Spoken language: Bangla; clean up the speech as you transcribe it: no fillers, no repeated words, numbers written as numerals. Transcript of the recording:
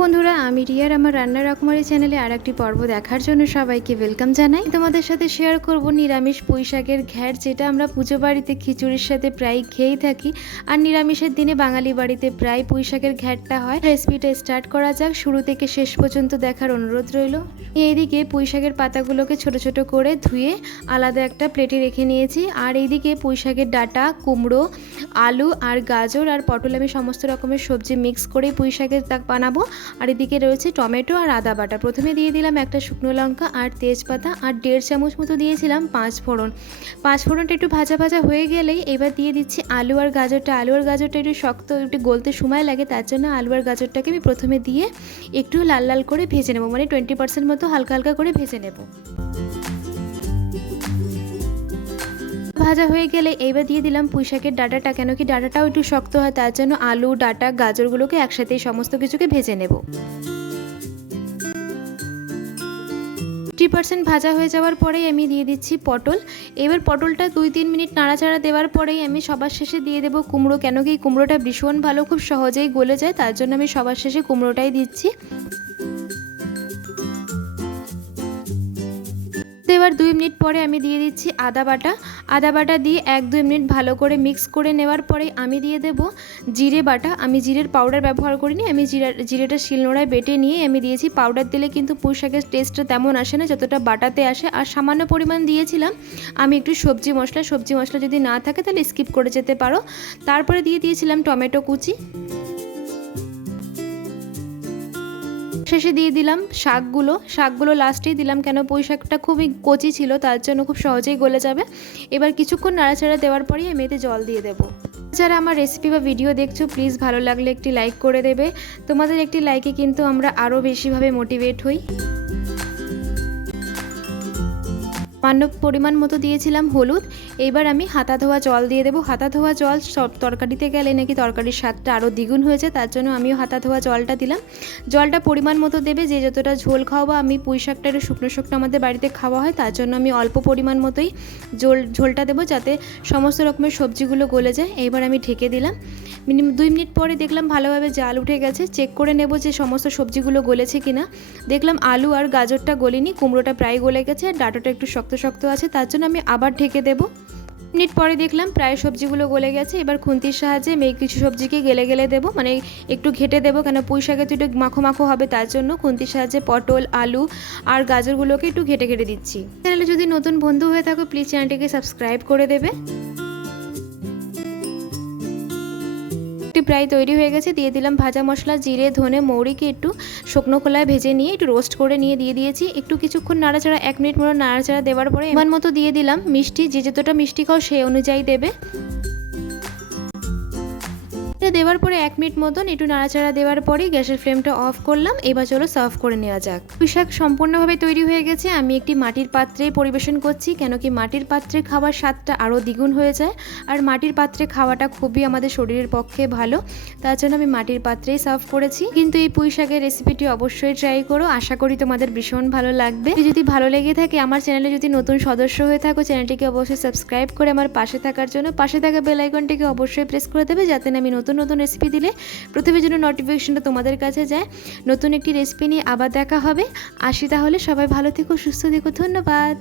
বন্ধুরা, আমি রিয়ার আমার রান্নার রকমারি চ্যানেলে আর একটি পর্ব দেখার জন্য সবাইকে ওয়েলকাম জানাই। তোমাদের সাথে শেয়ার করব নিরামিষ পুঁই শাকের ঘ্যাট, যেটা আমরা পুজো বাড়িতে খিচুড়ির সাথে প্রায় খেয়েই থাকি। আর নিরামিষের দিনে বাঙালি বাড়িতে প্রায় পুঁই শাকের ঘ্যাটটা হয়। রেসিপিটা স্টার্ট করা যাক, শুরু থেকে শেষ পর্যন্ত দেখার অনুরোধ রইল। এইদিকে পুঁই শাকের পাতাগুলোকে ছোট ছোট করে ধুয়ে আলাদা একটা প্লেটে রেখে নিয়েছি। আর এইদিকে পুঁই শাকের ডাঁটা, কুমড়ো, আলু আর গাজর আর পটল আমি সমস্ত রকমের সবজি মিক্স করে পুঁই শাকের বানাবো। আর এদিকে রয়েছে টমেটো আর আদা বাটা। প্রথমে দিয়ে দিলাম একটা শুকনো লঙ্কা আর তেজপাতা, আর 1.5 চামচ মতো দিয়েছিলাম 5 ফোড়ন। 5 ফোড়নটা একটু ভাজা ভাজা হয়ে গেলেই এবার দিয়ে দিচ্ছি আলু আর গাজরটা। আলু আর গাজরটা একটু শক্ত, একটু গলতে সময় লাগে, তার জন্য আলু আর গাজরটাকে আমি প্রথমে দিয়ে একটু লাল লাল করে ভেজে নেবো, মানে 20% মতো হালকা হালকা করে ভেজে নেব। ভাজা হয়ে গেলে এইবার দিয়ে দিলাম পুঁই শাকের ডাঁটাটা। কেন কি ডাঁটাটাও একটু শক্ত হয়, তার জন্য আলু, ডাঁটা, গাজরগুলোকে একসাথে সমস্ত কিছুকে ভেজে নেব। 50% ভাজা হয়ে যাওয়ার পরেই আমি দিয়ে দিচ্ছি পটল। এবার পটলটা 2-3 মিনিট নাড়াচাড়া দেওয়ার পরেই আমি সবার শেষে দিয়ে দেবো কুমড়ো। কেন কি কুমড়োটা ভীষণ ভালো, খুব সহজেই গলে যায়, তার জন্য আমি সবার শেষে কুমড়োটাই দিচ্ছি। এবার 2 মিনিট পরে আমি দিয়ে দিচ্ছি আদা বাটা। আদা বাটা দিয়ে 1-2 মিনিট ভালো করে মিক্স করে নেওয়ার পরে আমি দিয়ে দেব জিরে বাটা। আমি জিরের পাউডার ব্যবহার করিনি, আমি জিরেটা শিলনোড়ায় বেটে নিয়ে আমি দিয়েছি। পাউডার দিলে কিন্তু পুঁই শাকের টেস্টটা তেমন আসে না যতটা বাটাতে আসে। আর সামান্য পরিমাণ দিয়েছিলাম আমি একটু সবজি মশলা যদি না থাকে তাহলে স্কিপ করে যেতে পারো। তারপরে দিয়ে দিয়েছিলাম টমেটো কুচি। শেষে দিয়ে দিলাম শাকগুলো লাস্টেই দিলাম, কেন পুঁই শাকটা খুবই কচি ছিল, তার জন্য খুব সহজেই গলে যাবে। এবার কিছুক্ষণ নাড়াচাড়া দেওয়ার পরেই আমি এতে জল দিয়ে দেবো। যারা আমার রেসিপি বা ভিডিও দেখছো, প্লিজ ভালো লাগলে একটি লাইক করে দেবে। তোমাদের একটি লাইকে কিন্তু আমরা আরও বেশিভাবে মোটিভেট হই। পরিমাণ মতো দিয়েছিলাম হলুদ। এইবার আমি হাতা ধোয়া জল দিয়ে দেবো। হাতা ধোয়া জল সব তরকারিতে গেলে নাকি তরকারির স্বাদটা আরও দ্বিগুণ হয়েছে, তার জন্য আমিও হাতা ধোয়া জলটা দিলাম। জলটা পরিমাণ মতো দেবে, যে যতটা ঝোল খাওয়া। আমি পুঁই শাকটা একটু শুকনো শুকনো আমাদের বাড়িতে খাওয়া হয়, তার জন্য আমি অল্প পরিমাণ মতোই ঝোলটা দেবো, যাতে সমস্ত রকমের সবজিগুলো গলে যায়। এইবার আমি ঢেকে দিলাম। মিনিমাম 2 মিনিট পরে দেখলাম ভালোভাবে জাল উঠে গেছে। চেক করে নেব যে সমস্ত সবজিগুলো গলেছে কিনা। দেখলাম আলু আর গাজরটা গলেনি, কুমড়োটা প্রায় গলে গেছে, আর ডাঁটাটা একটু শক্ত আছে, তার জন্য আমি আবার ঢেকে দেবো। মিনিট পরে দেখলাম প্রায় সবজিগুলো গলে গেছে। এবার খুন্তির সাহায্যে আমি কিছু সবজিকে গেলে দেবো, মানে একটু ঘেটে দেবো, কেন পুঁই শাকে তো একটু মাখো হবে, তার জন্য খুন্তির সাহায্যে পটল, আলু আর গাজরগুলোকে একটু ঘেটে দিচ্ছি। চ্যানেলে যদি নতুন বন্ধু হয়ে থাকো, প্লিজ চ্যানেলটিকে সাবস্ক্রাইব করে দেবে। প্রায় তৈরি হয়ে গেছে। দিয়ে দিলাম ভাজা মশলা, জিরে, ধনে, মৌরিকে একটু শুকনো খোলায় ভেজে নিয়ে একটু রোস্ট করে নিয়ে দিয়ে দিয়েছি। একটু কিছুক্ষণ নাড়াচাড়া, 1 মিনিট মতো নাড়াচাড়া দেওয়ার পরে এবার মতো দিয়ে দিলাম মিষ্টি। যে যতটা মিষ্টি খাও সেই অনুযায়ী দেবে। দেওয়ার পরে 1 মিনিট মতন একটু নাড়াচাড়া দেওয়ার পরেই গ্যাসের ফ্লেমটা অফ করলাম। এবার চলো সার্ভ করে নেওয়া যাক। পুঁই শাক সম্পূর্ণভাবে তৈরি হয়ে গেছে। আমি একটি মাটির পাত্রে পরিবেশন করছি, কেন কি মাটির পাত্রে খাওয়ার স্বাদটা আরও দ্বিগুণ হয়ে যায়। আর মাটির পাত্রে খাওয়াটা খুবই আমাদের শরীরের পক্ষে ভালো, তার জন্য আমি মাটির পাত্রেই সার্ভ করেছি। কিন্তু এই পুঁই শাকের রেসিপিটি অবশ্যই ট্রাই করো, আশা করি তোমাদের ভীষণ ভালো লাগবে। যদি ভালো লেগে থাকে, আমার চ্যানেলে যদি নতুন সদস্য হয়ে থাকো, চ্যানেলটিকে অবশ্যই সাবস্ক্রাইব করে আমার পাশে থাকার জন্য পাশে থাকা বেল আইকনটিকে অবশ্যই প্রেস করে দেবে, যাতে আমি নতুন রেসিপি দিলে প্রথমে যেন নোটিফিকেশনটা তোমাদের কাছে যায়। নতুন একটি রেসিপি নিয়ে আবার দেখা হবে। আসি তাহলে, সবাই ভালো থেকো, সুস্থ থেকো, ধন্যবাদ।